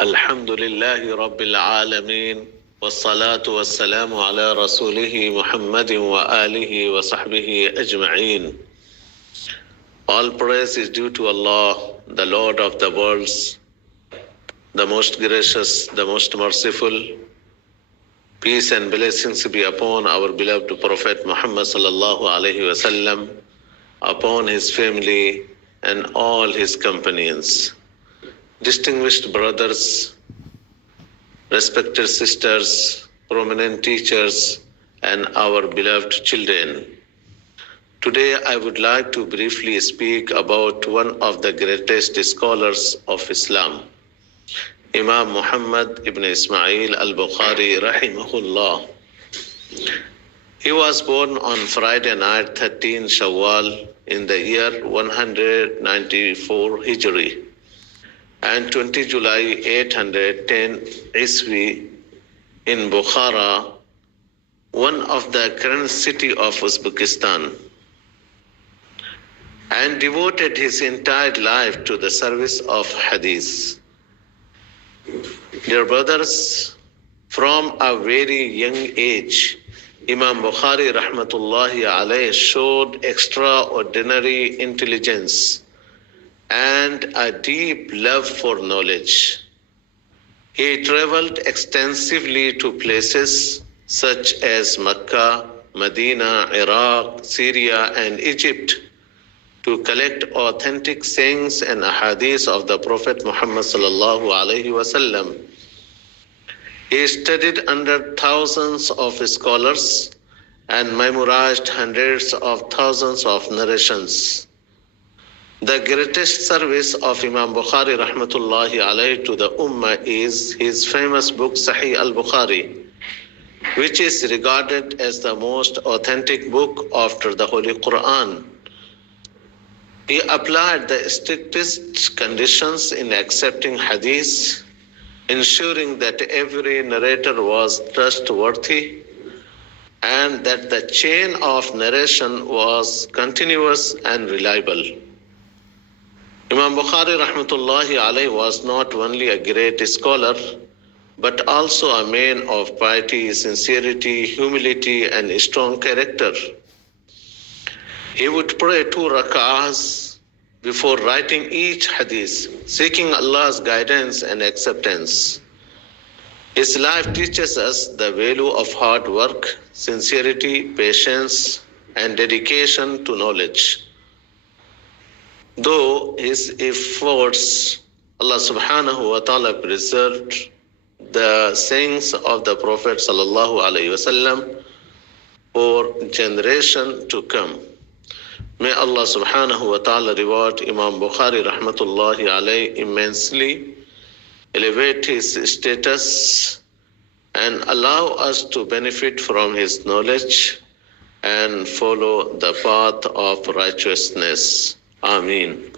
الحمد لله رب العالمين والصلاة والسلام على رسوله محمد وآله وصحبه أجمعين. All praise is due to Allah, the Lord of the worlds, the most gracious, the most merciful. Peace and blessings be upon our beloved Prophet Muhammad sallallahu alaihi wasallam, upon his family and all his companions. Distinguished brothers, respected sisters, prominent teachers, and our beloved children. Today I would like to briefly speak about one of the greatest scholars of Islam, Imam Muhammad ibn Ismail al-Bukhari rahimahullah. He was born on Friday night 13 Shawwal in the year 194 Hijri and 20 July 810 Iswi in Bukhara, one of the current city of Uzbekistan, and devoted his entire life to the service of Hadith. Dear brothers, from a very young age, Imam Bukhari rahmatullahi alayhi showed extraordinary intelligence and a deep love for knowledge. He traveled extensively to places such as Mecca, Medina, Iraq, Syria, and Egypt to collect authentic sayings and ahadith of the Prophet Muhammad sallallahu alaihi wasallam. He studied under thousands of scholars and memorized hundreds of thousands of narrations. The greatest service of Imam Bukhari rahmatullahi alayhi to the Ummah is his famous book Sahih al-Bukhari, which is regarded as the most authentic book after the Holy Quran. He applied the strictest conditions in accepting hadith, ensuring that every narrator was trustworthy and that the chain of narration was continuous and reliable. Imam Bukhari rahmatullahi alayhi was not only a great scholar, but also a man of piety, sincerity, humility, and strong character. He would pray 2 rak'ahs before writing each hadith, seeking Allah's guidance and acceptance. His life teaches us the value of hard work, sincerity, patience, and dedication to knowledge. Though his efforts, Allah subhanahu wa ta'ala preserved the sayings of the Prophet sallallahu alaihi wasallam for generation to come. May Allah subhanahu wa ta'ala reward Imam Bukhari rahmatullahi alayhi immensely, elevate his status, and allow us to benefit from his knowledge and follow the path of righteousness. Ameen.